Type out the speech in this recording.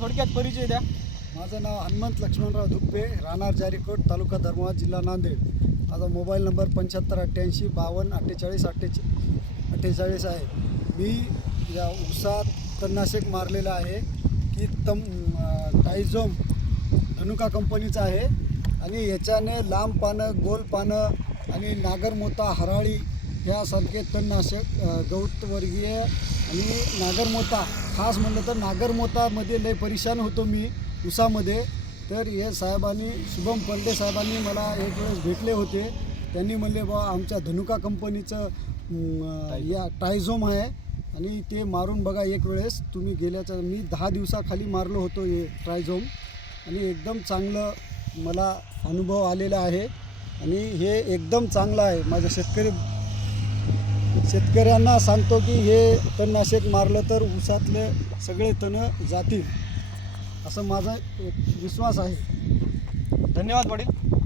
थोडक्यात परिचय द्या. माझं नाव हनुमंत लक्ष्मणराव धुप्पे, राहणार जारीकोट, तालुका धर्माबाद, जिल्हा नांदेड. माझा मोबाईल नंबर 7588 52 48 48 आहे. मी या ऊसात तणनाशक मारलेलं आहे की टायझोम धनुका कंपनीचं आहे आणि याच्याने लांब पानं, गोल पानं आणि नागरमोता, हराळी ह्यासारखे तणनाशक गौतवर्गीय आणि नागरमोता, खास म्हणलं तर नागरमोतामध्ये लय परेशान होतो मी ऊसामध्ये. तर हे साहेबांनी, शुभम पंडे साहेबांनी मला एक वेळेस भेटले होते. त्यांनी म्हणले बा आमच्या धनुका कंपनीचं या टायझोम आहे आणि ते मारून बघा एक वेळेस तुम्ही. मी 10 दिवसाखाली मारलो होतो हे ट्रायझोम आणि एकदम चांगलं मला अनुभव आलेला आहे आणि हे एकदम चांगलं आहे. माझ्या शेतकऱ्यांना सांगतो की हे तणनाशक मारलं तर ऊसातले सगळे तण जातील, असं माझा एक विश्वास आहे. धन्यवाद वडील.